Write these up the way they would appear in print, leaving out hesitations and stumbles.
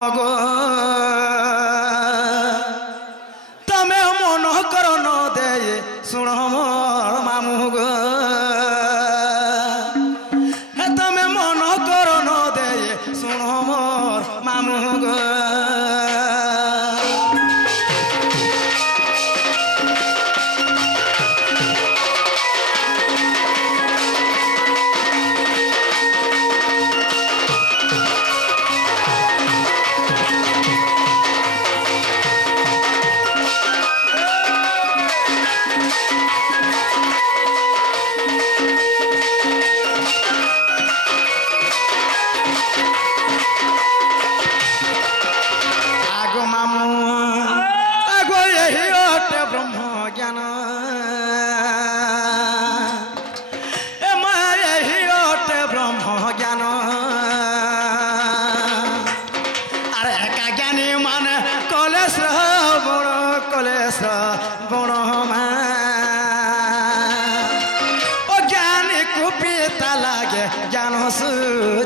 গো তমে মন করন দে শুণ মোর মামু গো তমে মন করন দে শুণ মোর মামু গো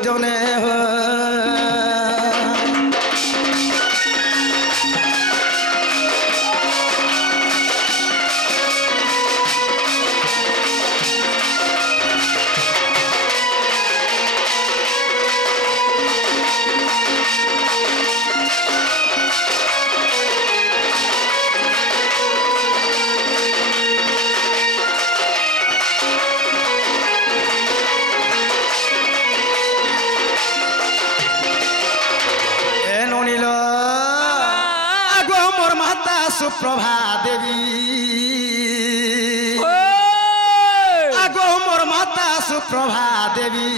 জনে सुप्रभा देवी आगो मोर माता सुप्रभा देवी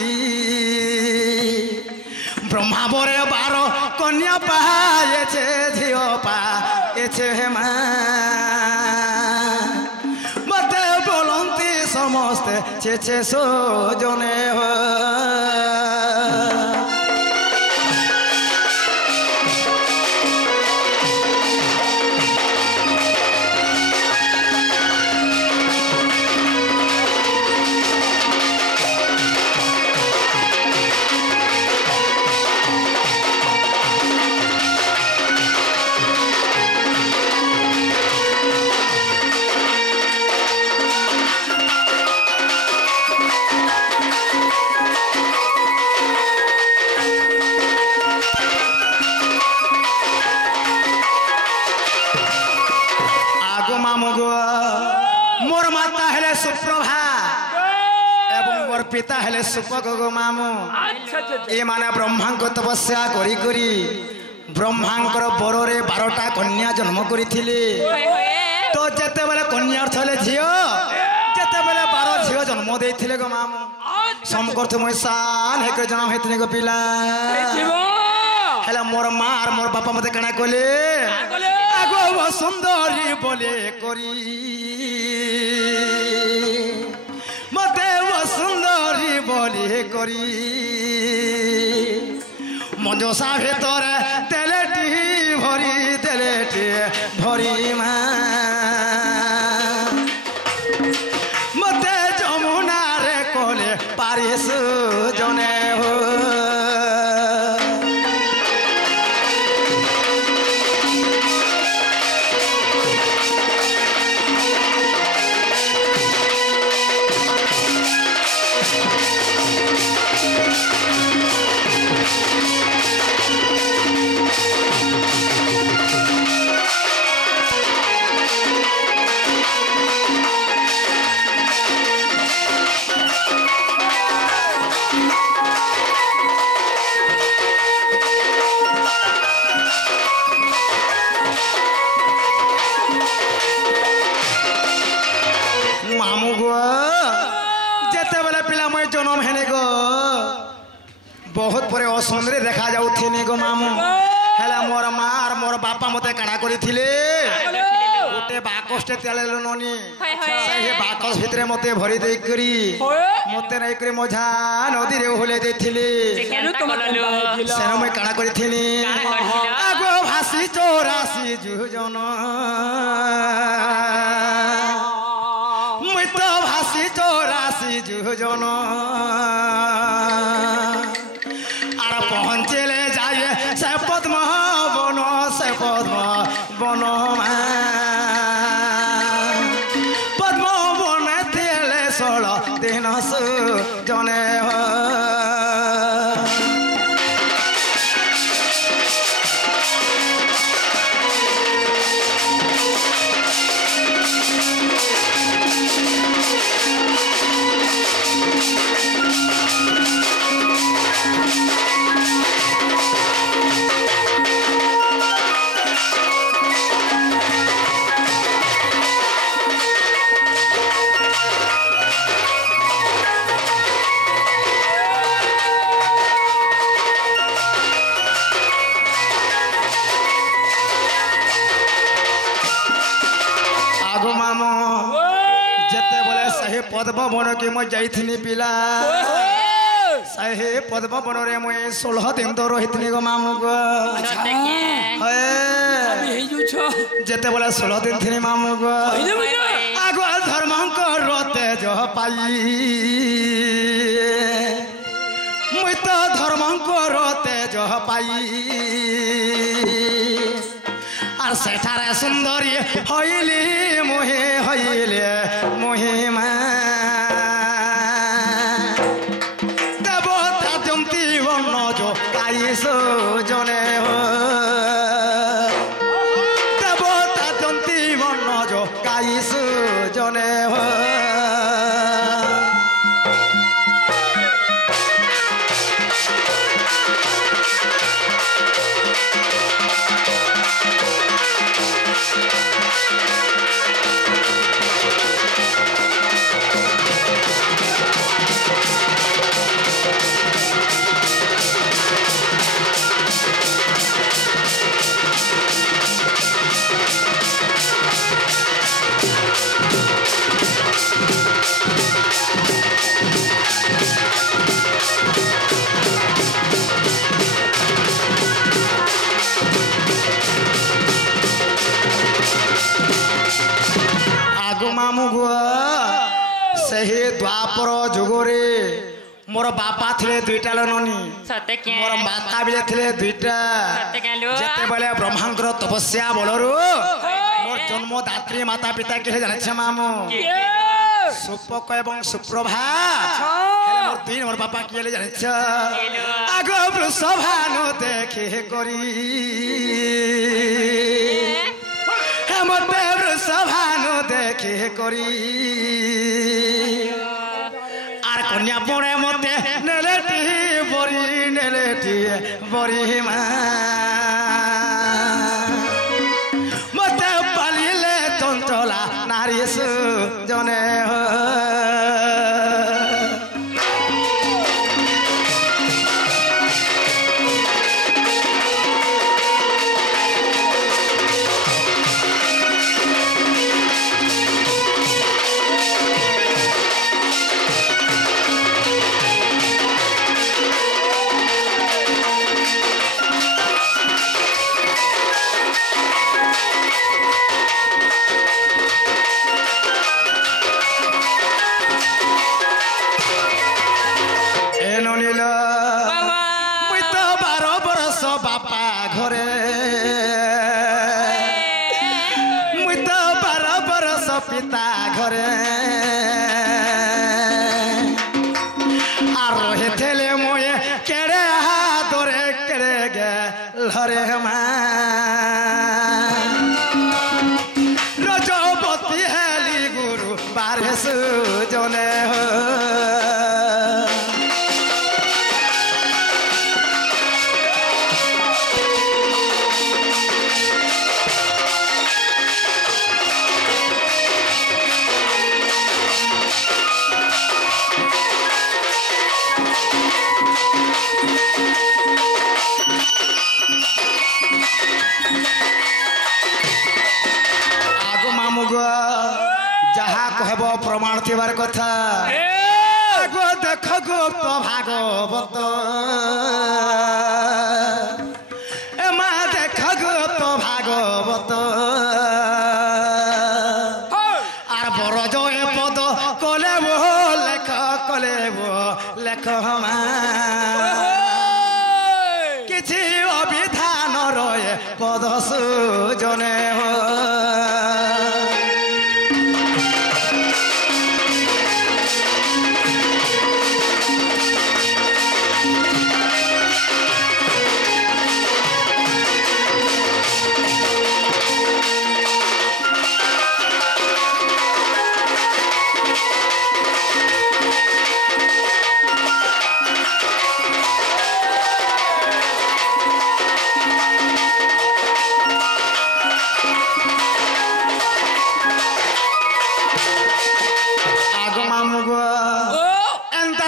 ब्रह्मा बोरे 12 कन्या पाएছে झियो पाएছে मा मते बोलंती समस्ते छे सोजने हो मोर माता हेले सुप्रभा एवं मोर पिता हेले सुपक गो मामू ए माने ब्रह्मा को तपस्या करी करी ब्रह्मांकर बरोरे 12टा कन्या जन्म करिथिले तो जते बेले कन्या अर्थ हेले झियो जते बेले 12 झियो जन्म देथिले गो मामू समकर्थ मोय सान हेक जन्म हेतने गो पिला हेला मोर मां और मोर बापा मते कणा कोले आगो वो सुंदरी बोले करी मते वो सुंदरी बोले करी मंजसा भीतर तेलेटी भरी मा मते जमुना रे कोले पारिस जने हो जन्म हेने गो बहुत परे असुंदरी देखा जाउथिने गो मामू हेला मोर मां और मोर बापा मते काना करिथिले गोटे बाकसटे तेलेलो ननी सही बाकस भितरे मते भरी देई करी मते नै करी मझा नदी रे होले देथिले सेनो मैं काना करिथिनी आगो भासी 84 जुजन मुई तो भासी 84 जुजन आर पहुंचले जाए से पद्मा পদ্ম বনমা পদ্ম বনে ଥିଲେ 16 দিন জনে पद्म बन के मुझे जाइथिनी पिला सहे पद्म बन रे मुझे 16 दिन तो रही गो मामू गो जेते बोले 16 दिन थी मामू गो आगो धर्म रोते जो पाई मुई तो धर्म रोते जो पाई আর সেঠারে সুন্দরী হইলি মোহে হইলে মহিমা দেবতা জন্তি বর্ণ গাইছ জনে দেবতা জন্তি বর্ণ গাইছ জনে मामू गुआ सही द्वापर जुगरे मोर बापा थे दुईटा ननी मोर माता भी थे दुईटा जेते बेले ब्रह्मांकर तपस्या बलरू मोर जन्मदात्री माता पिता के जाने मामू सुपक एवं सुप्रभा दुई मोर बापा किए जाने आग वृषभानु देखे करी मते वृषभानु देखे करी আর কন্যা পড়ে মতে নেলেটি বরি মা মতে পালিলে চঞ্চলা নারী জনে पिता घरे আর রহে থেলে মোয়ে কেড়ে হাতরে কেড়ে গেলরে মা রজপতি হেলি গুরু বারেস জনে जहा कहब प्रमाण थिबार कथा आगो देख गुप्त भागवत ए मा देख गुप्त भागवत আর বড় জয় পদ কলে লেখ মা কিছু অবিধান রয়ে পদসু জনে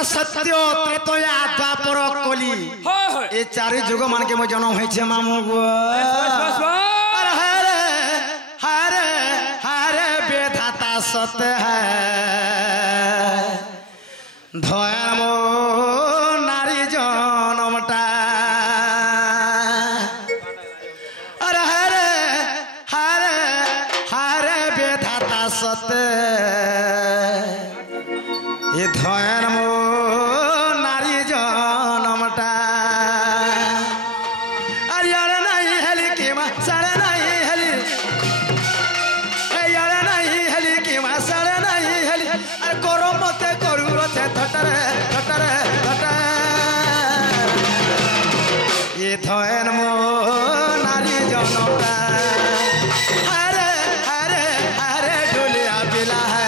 सत्य त्रेतया द्वापर कली ए चारि जुग मान के मो जन्म होइछे मामू गो हरे हरे हरे बेधाता सत्य है धर्म नारी जन्मटा अरे हरे हरे हरे बेधाता सत्य ये धर्म नारी जन्मटा अरे यार नहीं हली की माँ सारे नहीं हली यार नहीं हली की माँ सारे नहीं हली अरे करो मते करू रते थटरे थटरे थटरे ये धर्म नारी जन्मटा हरे हरे हरे डोलिया बिला है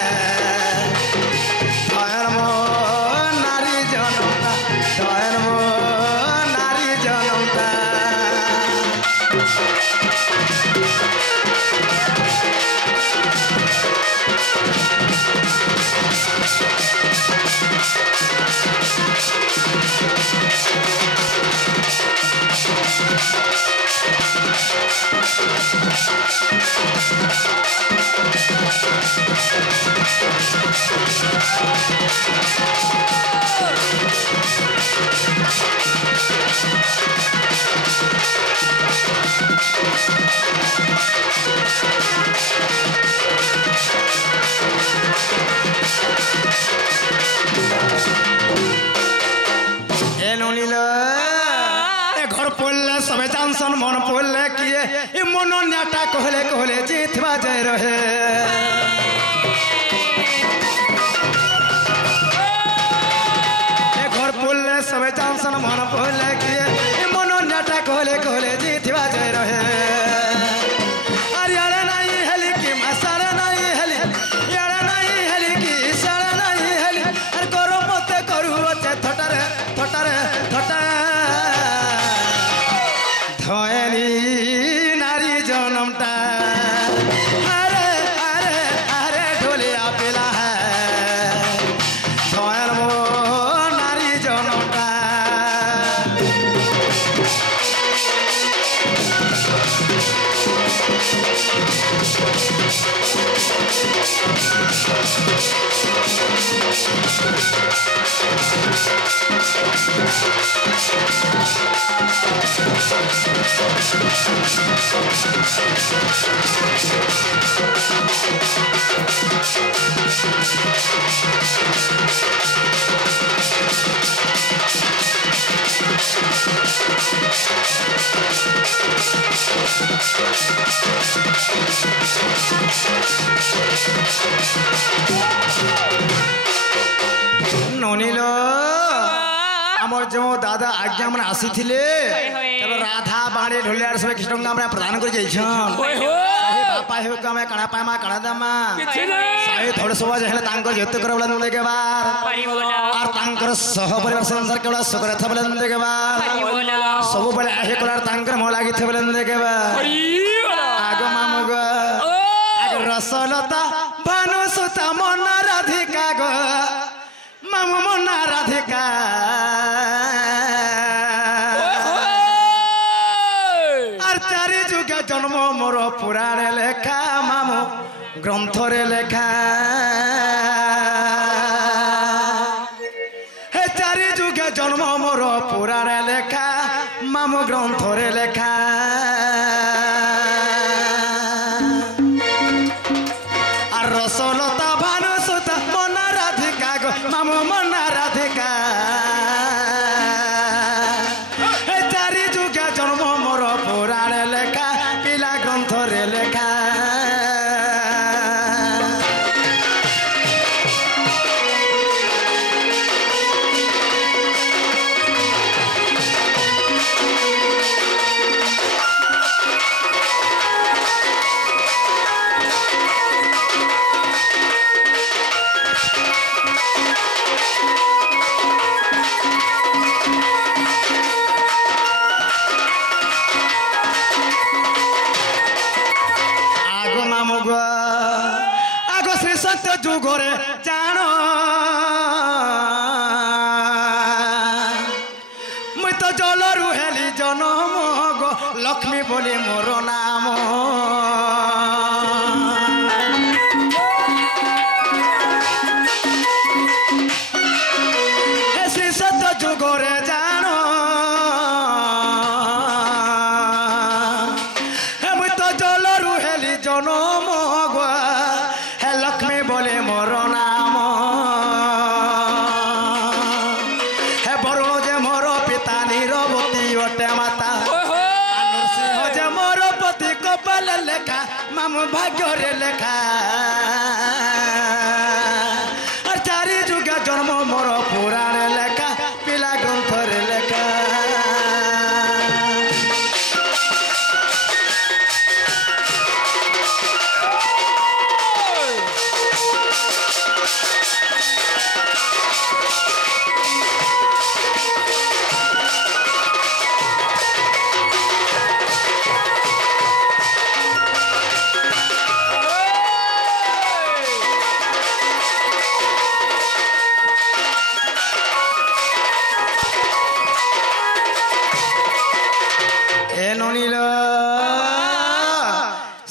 घर पड़ले सबे जानसन मन पड़ले किए मन न्याटा कहले कहले जीतवा जाए रहे घर पड़ले सबे जानसन मन पड़ले किए मन न्याटा कहले कहले जीतवा जाए रहे अरे नहीं हेली की मसाला नहीं हेली यारा नहीं हेली की सारा नहीं हेली अरे करो मत करू थटरे थटरे थटरे धयनी नारी जन्मटा हरे हरे हरे ढोलिया पिला है धर्म नारी जन्मटा ननिल आमर जो दादा आज्ञा मन आसी थिले तब राधा बाणे ढोलियार सब कृष्ण का हमरा प्रदान कर जाइछन बापा हे का मैं कणा पामा कणा दामा साहे थोड़ सवा जहले तांकर जत्त कर बला देके बार और तांकर सह परिवार संसार केवला सुकर था बला देके बार सब बले आहे कलार तांकर म लागि थे बला देके बार आगो मामुग आगो रसलता भानु सुता मन राधिका गो मामू मना राधिका और चारि जुगे जन्म मोर पुराण लेखा मामू ग्रंथरे लेखा हे चारि जुगे जन्म मोर पुराण लेखा मामू ग्रंथरे लेखा और रसलता भानु सुता मना राधिका गो मामू मना राधिका हे चारि जुगे जन्म मोर पुराण लेखा মামুগ আগ শ্রী সত্য যুগরে জাণ মুই তো জলরু হেলি জনম গো লক্ষ্মী বলি মোর নাম হে শ্রী সত্য যুগরে জাণ হে মুই তো জলরু হেলি জনম গো হে লক্ষ্মী বলে মোর নাম হে বরুণ যে মোর পিতা নিরবতী ওটে মাতা নরসিংহ যে মোর পতি কপালে লেখা মামু ভাগ্যরে লেখা আর চারি যুগে জন্ম মোর পুরাণে লেখা পিলা গ্রন্থরে লেখা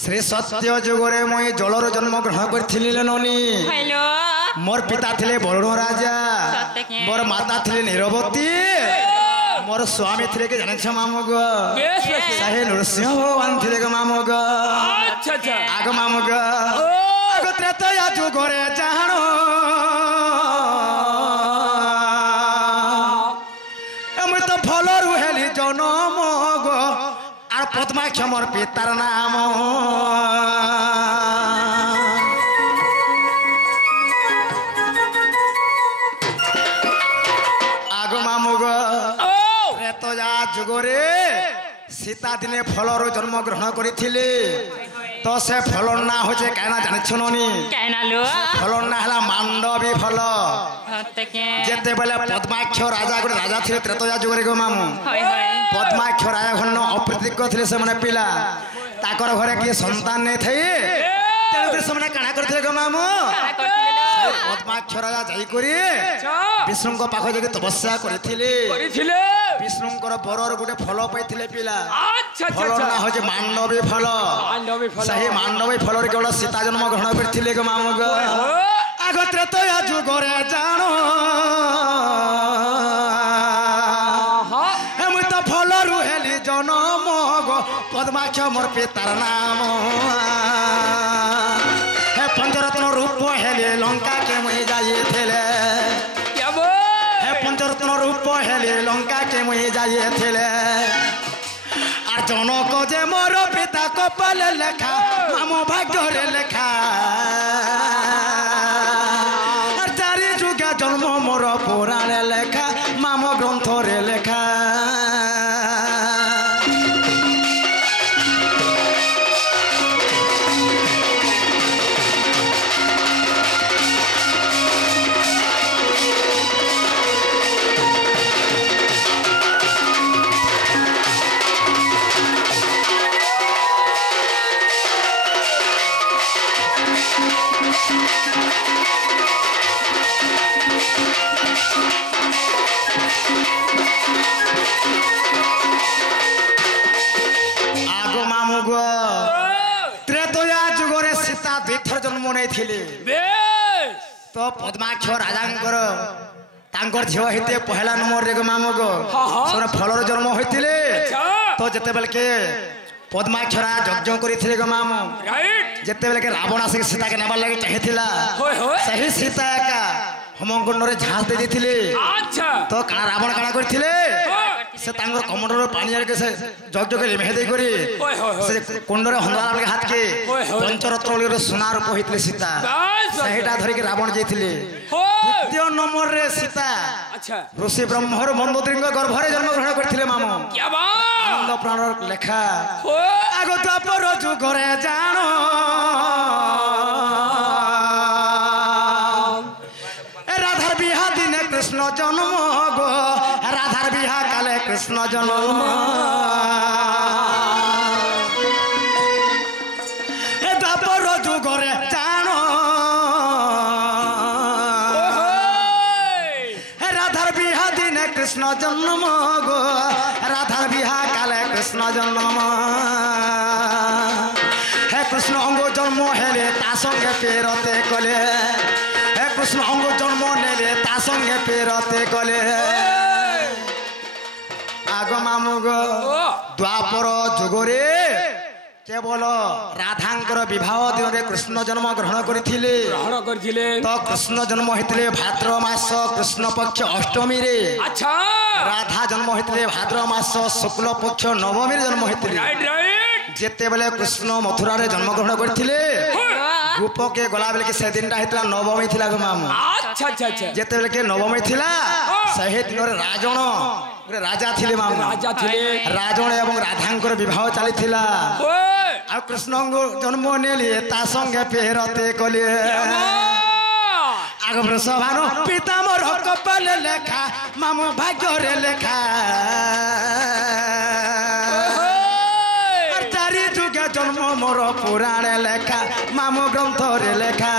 শ্রী সত্য যুগরে মই জলর জন্ম গ্রহণ করেছিলি ননি মোর পিতা ଥିଲେ বরুণ রাজা মোর মাতা ଥିଲେ নিরবতী মোর স্বামী ଥିଲେ কি জানিছ মামুগ সাহে নরসিংহ ভগবান ଥିଲେ গো মামুগ আগ মামুগ আগ ত্রেতয়া যুগরে জাণ আমি তো ফলরু হেলি জনম গো আর পদ্মাক্ষ মোর পিতার নাম আগ মামুগ ত্রেতয়া যুগরে সীতা দিনে ফলর জন্ম গ্রহণ করেছিলে তো সে ফলর না হচ্ছে কেনা জানিছ ননি ফলর না হলা মান্ডবী ফল যেতেবেলে পদ্মাক্ষ রাজা গোটে রাজা ଥିଲେ ত্রেতয়া যুগরে গো মামু পদ্মাক্ষ রাজা ঘর অপ্রতিজ্ঞ ଥିଲେ ସେମାନେ ପିଲା ତାଙ୍କର ଘରେ କିଏ ସନ୍ତାନ ନେଇ ଥାଇ ତେଣୁକରି ସେମାନେ କାଣା କରିଥିଲେ ଗো ମାମୁ ପଦ୍ମାକ୍ଷ ରାଜା ଯାଇକରି ବିଷ୍ଣୁଙ୍କ ପାଖ ଯାଇକି ତପସ୍ୟା କରିଥିଲେ ବିଷ୍ଣୁଙ୍କର ବରର ଗୋଟେ ଫଳ ପାଇଥିଲେ ପିଲା ଫଳ ନା ହଉଛି ମାଣ୍ଡବୀ ଫଳ ସେହି ମାଣ୍ଡବୀ ଫଳରେ କେବଳ ସୀତା ଜନ୍ମ ଗ୍ରହଣ କରିଥିଲେ ଗো ମାମୁ ଆଗ ତ୍ରେତୟା ଯୁଗରେ ଜାଣ ମୁଁ ତ ଫଳରୁ ହେଲି ଜନମ ଗো ପଦ୍ମାକ୍ଷ ମୋର ପିତାର ନାମ হে পঞ্চরত্ন রূপ হেলে লঙ্কা কে মুই যাইছিলে হে পঞ্চরত্ন রূপ হেলে লঙ্কা কে মুই যাইছিলে আর জনক যে মোর পিতা কপালে লেখা মামু ভাগ্যরে লেখা আর চারি যুগে জন্ম মোর পুরাণে লেখা মামু গ্রন্থরে লেখা जन्म नहीं तो पद्माक्ष राजा झील होते पहला नंबर रे मामग से फलर जन्म होते तो जिते बेल के पद्माक्ष राजा यज्ञ करते मामू जिते बेल के रावण आसिक सीता के नेबार लगे चाहिए सीता एका होमकुंड रे झाँस दे देथिले तो काना रावण काना करथिले से तांगर कमंडर पानी आके से जग जग लिमहे दे करी से कुंड रे हंदा लगे हाथ के पंचरत्न रे सोना रूप होइतले सीता सेटा धरि के रावण जेथिले द्वितीय नंबर रे सीता ऋषि ब्रह्मर मंदोदरींग गर्भ रे जन्म ग्रहण करथिले मामू क्या बात आनंद प्राण लेखा आगो द्वापर जुग रे जानो कृष्ण जन्म गो राधार बिहा काले कृष्ण जन्म द्वापर যুগরে জানো রাধার বিহা দিনে কৃষ্ণ জন্ম গো রাধার বিহা কালে কৃষ্ণ জন্ম হে কৃষ্ণ অঙ্গ জন্ম হেলে তা সঙ্গে পেরতে কলে হে কৃষ্ণ অঙ্গ জন্ম নেলে তা সঙ্গে পেরতে কলে আগ মামু গো দ্বাপর যুগরে কেবল রাধাঙ্কর বিবাহ দিনে কৃষ্ণ জন্ম গ্রহণ করিଥିଲେ তো কৃষ্ণ জন্ম হইଥିଲେ ভাদ্র মাস কৃষ্ণ পক্ষ অষ্টমী রে আচ্ছা রাধা জন্ম হইଥିଲେ ভাদ্র মাস শুক্ল পক্ষ নবমী রে জন্ম হইଥିଲେ যেতেবেলে কৃষ্ণ মথুরারে জন্মগ্রহণ করিଥିଲେ গোপকে গলা বেলে সেদিনটা হইଥିଲା নবমী ଥିଲା গো মামু আচ্ছা আচ্ছা আচ্ছা যেতেবেলে কে নবমী ଥିଲା সেই দিନରେ রাজণ ଗୋଟେ ରାଜା ଥିଲେ ମାମୁ রাজা ଥିଲେ ରାଜଣ ଏବଂ ରାଧାଙ୍କର ବିବାହ ଚାଲିଥିଲା ଆଉ କୃଷ୍ଣଙ୍କୁ ଜନ୍ମ ନେଲେ ତା ସଙ୍ଗେ ପେରତେ କଲେ ଆଗ ବୃଷଭାନୁ ପିତା ମୋର କପାଲେ ଲେଖା ମାମୁ ଭାଗ୍ୟରେ ଲେଖା ଚାରି ଯୁଗ ଜନ୍ମ ମୋର ପୁରାଣେ ଲେଖା ମାମୁ ଗ୍ରନ୍ଥରେ ଲେଖା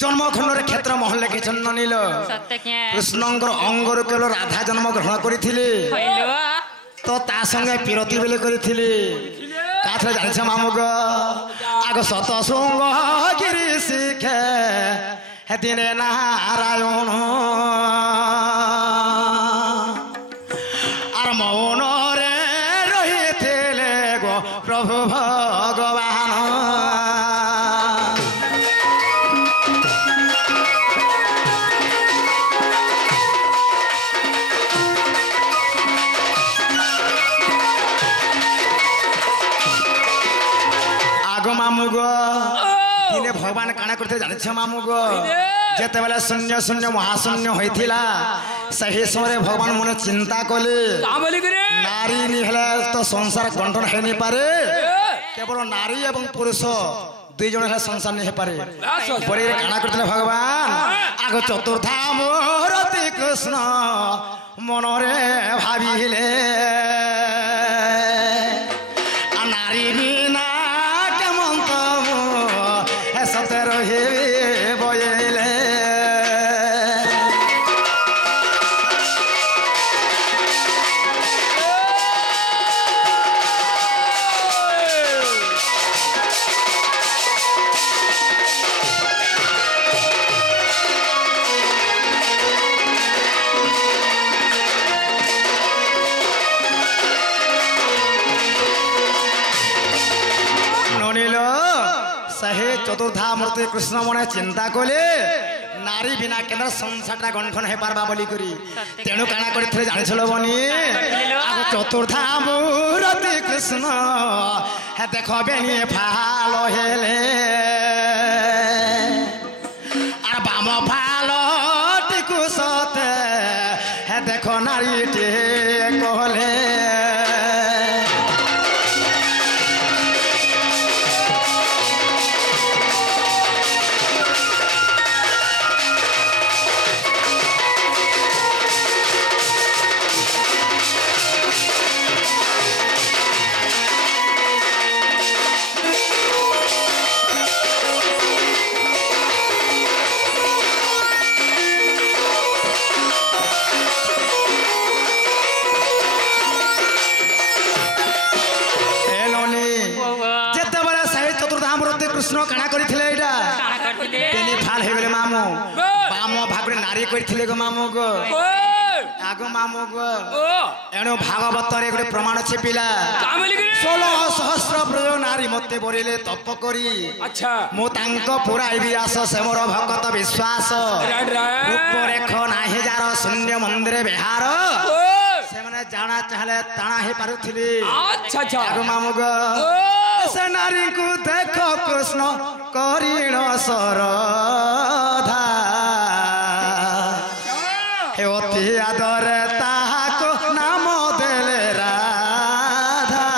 জন্মখণ্ডরে ক্ষেত্র মহল লেখিছেন ননীল কৃষ্ণঙ্কর অঙ্গর কেবল রাধা জন্ম গ্রহণ করিଥିଲେ তো তা সঙ্গে পিরতি বেলে করিଥିଲେ কাথরে জানিছ মামুগ আগ সত শৃঙ্গ গিরি শিখে দিনে নারায়ণ আর মৌনরে রহিଥିଲେ গো প্রভু ভগবান মামুগ দিনে ভগবান কাଣା করতে জানিছ মামুগ যেতেবেলে শূন্য শূন্য মহাশূন্য হয়েছিল সেই সময় ভগবান মনে চিন্তা কলে নারী নিহলে তো সংসার গঠন হয়ে পারে কেবল নারী এবং পুরুষ দুই জন হলে সংসার নিয়ে পারে পরে কাଣା করতে ভগবান আগ চতুর্থা মূরতি কৃষ্ণ মনরে ভাবিলে নারী বিনা সতে রহি বইলে চতুর্থা মূর্তি কৃষ্ণ মনে চিন্তা কলে নারী বিনা কেন সংসারটা গঠন হয়ে পারবা বলি করি তেণু কাଣା করে জানিছিল বনি চতুর্থা মূর্তি কৃষ্ণ দেখবে নিয়ে ফাল হেলে আর বাম ফাল টিকু সতে দেখো নারীটি কলে কৃষ্ণ কাଣା করিଥିଲେ এইটা তিনি ফাল হয়ে গেলে মামু বাম ভাগরে নারী করিଥିଲେ গো মামু গো আগ মামু গো এণু ভাগবতরে গোটে প্রমাণ আছে পিলা 16 সহস্র প্রয় নারী মতে বরিলে তপ করি মু তাঙ্ক পুরাইবি আস সে মোর ভক্ত বিশ্বাস রূপরেখ নাহি যার শূন্য মন্দিরে বিহার ସେମାନେ ଜାଣା ଚାହେଲେ ତାଣା ହେଇ ପାରୁଥିଲି ଆଗ ମାମୁଗ से नारी को देखो कृष्ण करीण सरधा हे अति आदरे ताहाको नाम देले राधा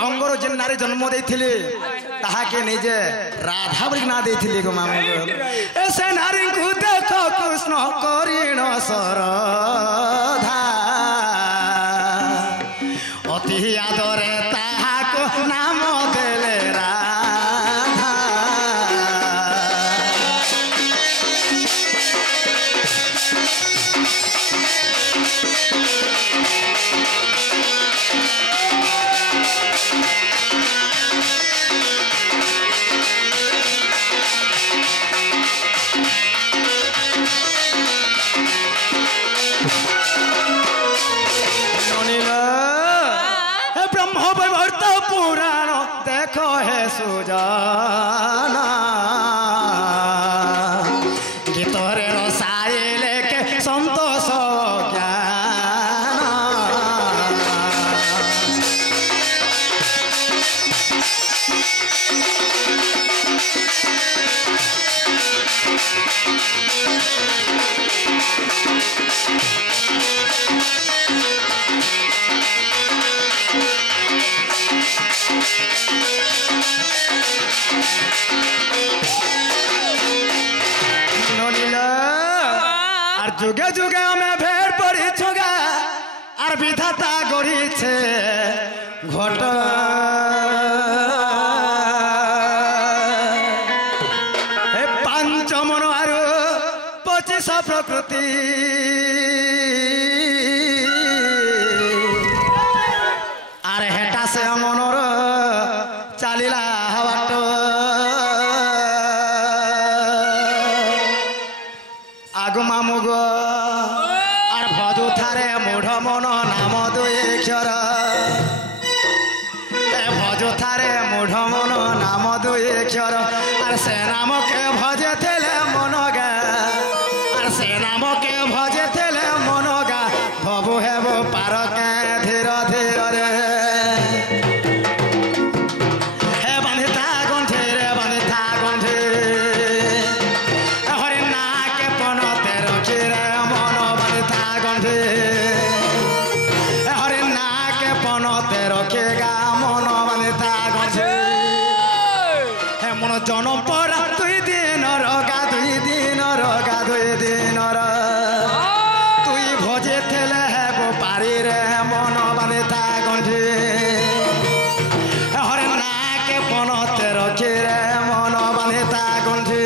अंगर जेन नारी जन्म देथिले ताहाके निजे राधा बरी ना देथिले गो मामू ऐसे नारी को देखो कृष्ण करीण सरधा अति आदरे ताहाको नाम देले राधा देखो है सुजाना गीतरे रसाई लेके संतोष जुगे जुगे में भेड़ पड़ी छुगा और विधाता गड़ी छे घट पांच मन आरु 25 प्रकृति आर हेटा से मनर चलिला बाट आगु मामुग आर भजु थारे मूढ़ मन नाम दुई अक्षर भजु थारे मूढ़ मन नाम दुई अक्षर आर से नाम के भजे थे मन गा आर से नाम के भजे थे मन गा भबु हेबु पार के धीर धीर रे हे बंधिता गंठे रे बंधिता गंठे हरे ना के पनते रखेगा मन बंधिता गंठे हे मन जनम पर 2 दिन रगा 2 दिन रगा 2 दिन तुई भजे थेले हेबो पारी रे मन बंधिता गंठे हरे ना के पनते रखे रे मन बंधिता गंठे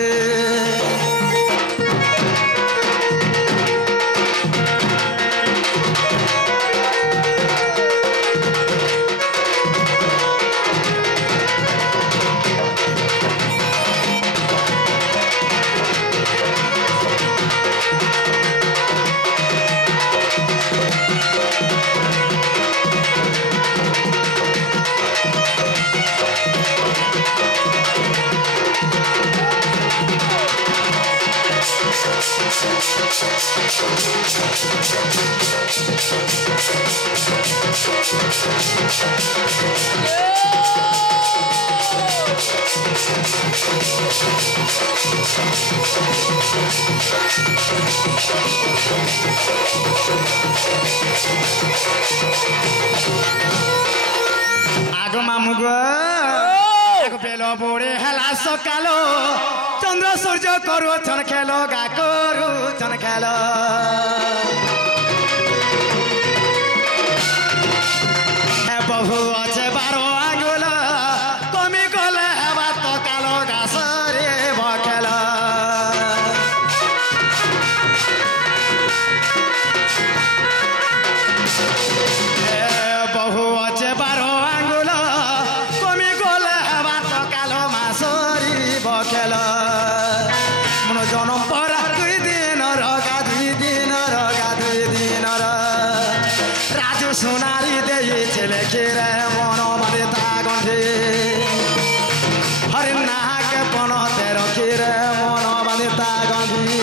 आगो मामुग आगो बेलो बोड़े हला सकालो चंद्र सूर्य करू छन खेलो गा करू छन खेलो ए बहु अच्छे 12 आंगुल कमी गले हेबा तो कालो गासरे बखेला बहु अच्छे 12 आंगुल कमी गले हेबा तो कालो मासरी बखेला मन जनम पर 2 दिन रगा 2 दिन সোনারি দিয়েছে লেখে রে মন বাঁধে তা গন্ধে হরে নাকে পনতে রখি রে মন বাঁধে তা গন্ধে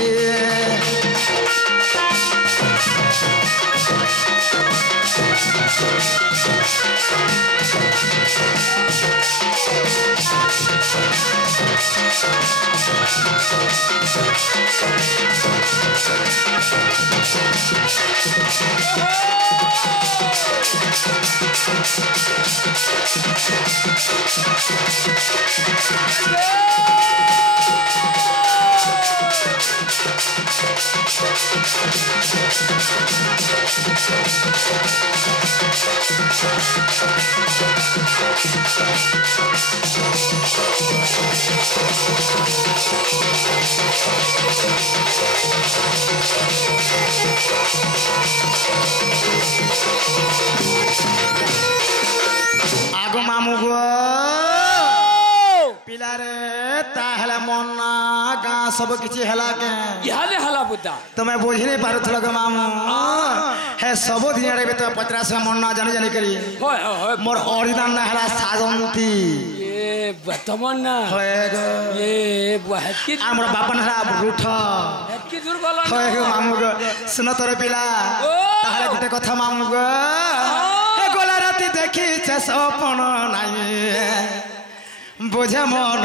आगो मामू गो पिलारे ताहला मन्ना गाँ सब किछि हला के इहाले हला बुद्धा तुम्हें बुझी नहीं पारुथल गो मामू है सब दिन रे तो 50 मन्ना जानी जानी करी होय मोर ओरिजिनल ना हला साजंती ये बतमन्ना होय गो ये बहत की हमर बापन हला रूठ की दुर्बल होय गो मामू गो सुन तोर पिला ताहले गुटे कथा मामू गो ए गोला राती देखी छे सपन नाई बुझे मन